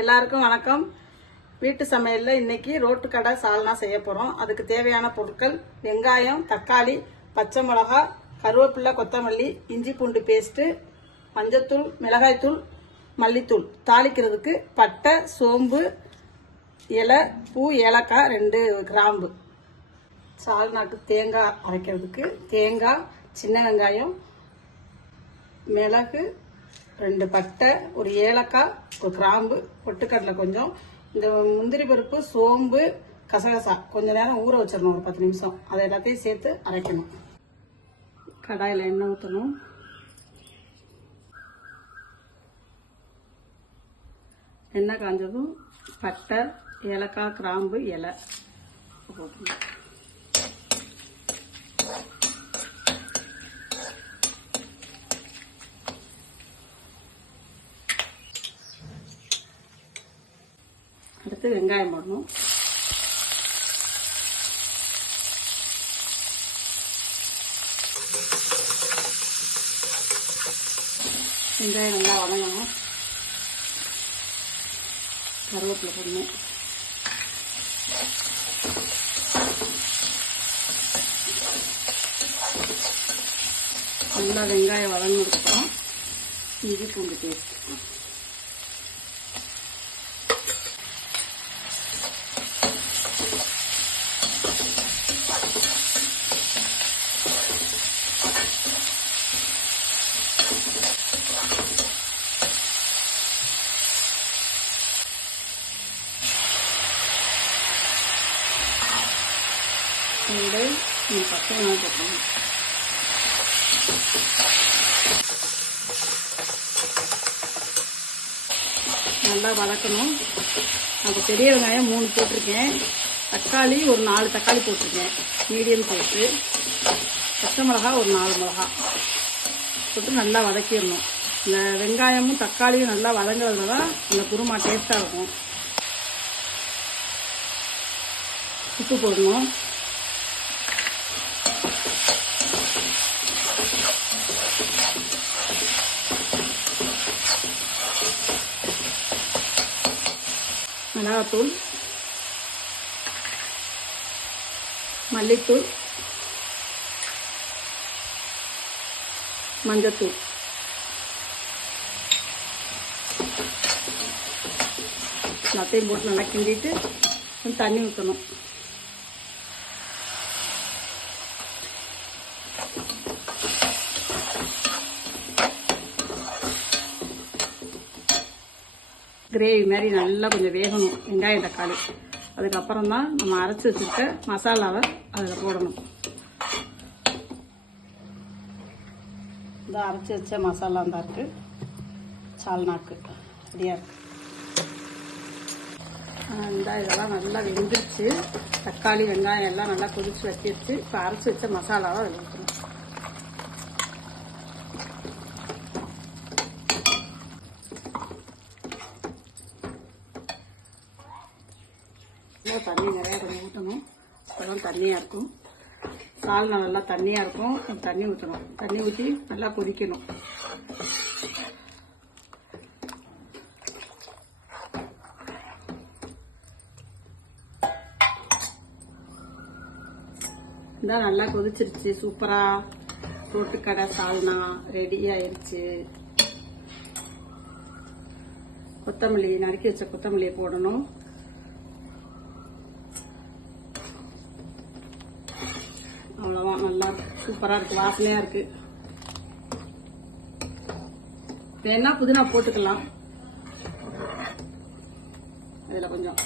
எல்லாருக்கும் வணக்கம். வீட்டு சமையல்ல இன்னைக்கு ரோட்டு கடை சால்னா செய்ய போறோம். அதுக்கு தேவையான பொருட்கள் வெங்காயம், தக்காளி, பச்சை மிளகாய், கருவேப்பிலை, கொத்தமல்லி, இஞ்சி பூண்டு பேஸ்ட், மஞ்சத்தூள், மிளகாய்த்தூள், மல்லித்தூள். தாளிக்கிறதுக்கு பட்டை, சோம்பு, இலை, பூ, ஏலக்காய், 2 கிராம்பு. சால்னாக்கு தேங்காய் அரைக்கிறதுக்கு தேங்காய், சின்ன வெங்காயம், மிளகு, 2 பட்டை, ஒரு ஏலக்காய், ஒரு கிராம்பு, பொட்டுக்கடலை கொஞ்சம், இந்த முந்திரி பருப்பு, சோம்பு, கசகசா கொஞ்ச நேரம் ஊற வச்சிடணும், ஒரு 10 நிமிஷம். அதை எல்லாத்தையும் சேர்த்து அரைக்கணும். கடாயில் எண்ணெய் ஊற்றணும். எண்ணெய் காஞ்சதும் பட்டை, ஏலக்காய், கிராம்பு, இலை போட்டணும். அடுத்து வெங்காயம் போடணும். வெங்காயம் நல்லா வதங்கணும். கருவேப்பிலை போடணும். நல்லா வெங்காயம் வதங்கினதுக்கப்புறம் இஞ்சி பூண்டு பேஸ்ட். பச்சை மிளகாய் போட்டோம். நல்லா வதக்கணும். அப்போ பெரிய வெங்காயம் 3 போட்டிருக்கேன். தக்காளி ஒரு 4 தக்காளி போட்டிருக்கேன், மீடியம் சைஸு. பச்சை மிளகாய் ஒரு 4 மிளகாய் போட்டு நல்லா வதக்கிடணும். இந்த வெங்காயமும் தக்காளியும் நல்லா வதங்குறதுல தான் இந்த குருமா டேஸ்ட்டாக இருக்கும். உப்பு போடணும். மிளகாத்தூள், மல்லித்தூள், மஞ்சத்தூள். எல்லாத்தையும் போட்டு நல்லா கிண்டிட்டு தண்ணி ஊற்றணும். கிரேவி மாதிரி நல்லா கொஞ்சம் வேகணும் வெங்காயம் தக்காளி. அதுக்கப்புறம் தான் நம்ம அரைச்சி வச்சுருக்க மசாலாவை அதில் போடணும். இந்த அரைச்சி வச்ச மசாலா தான் இருக்குது சால்னாக்கு ரெடியாக இருக்குது. இதெல்லாம் நல்லா வெந்துருச்சு. தக்காளி வெங்காயம் எல்லாம் நல்லா கொதிச்சு வச்சிருச்சு. இப்போ அரைச்சி வச்ச மசாலாவை அதில் ஊற்றணும். தண்ணி நிறையா கொஞ்சம் ஊற்றணும். அப்போதான் தண்ணியாக இருக்கும். சால்னா நல்லா தண்ணியாக இருக்கும். தண்ணி ஊற்றணும். தண்ணி ஊற்றி நல்லா கொதிக்கணும். இந்த நல்லா கொதிச்சிருச்சு. சூப்பராக ரோட்டுக்கடை சால்னா ரெடி ஆயிடுச்சு. கொத்தமல்லி, நறுக்கி வச்ச கொத்தமல்லியை போடணும். அவ்வளோதான். நல்லா சூப்பராக இருக்குது, வாசனையாக இருக்குது. வேணா புதினா போட்டுக்கலாம் அதில் கொஞ்சம்.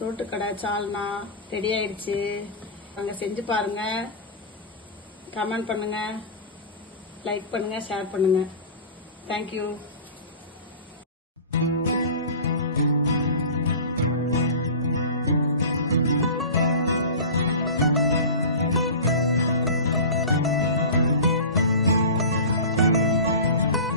ரோட்டுக்கடை சால்னா ரெடி ஆயிடுச்சு. அங்கே செஞ்சு பாருங்கள். கமெண்ட் பண்ணுங்கள், லைக் பண்ணுங்கள், ஷேர் பண்ணுங்கள். தேங்க்யூ.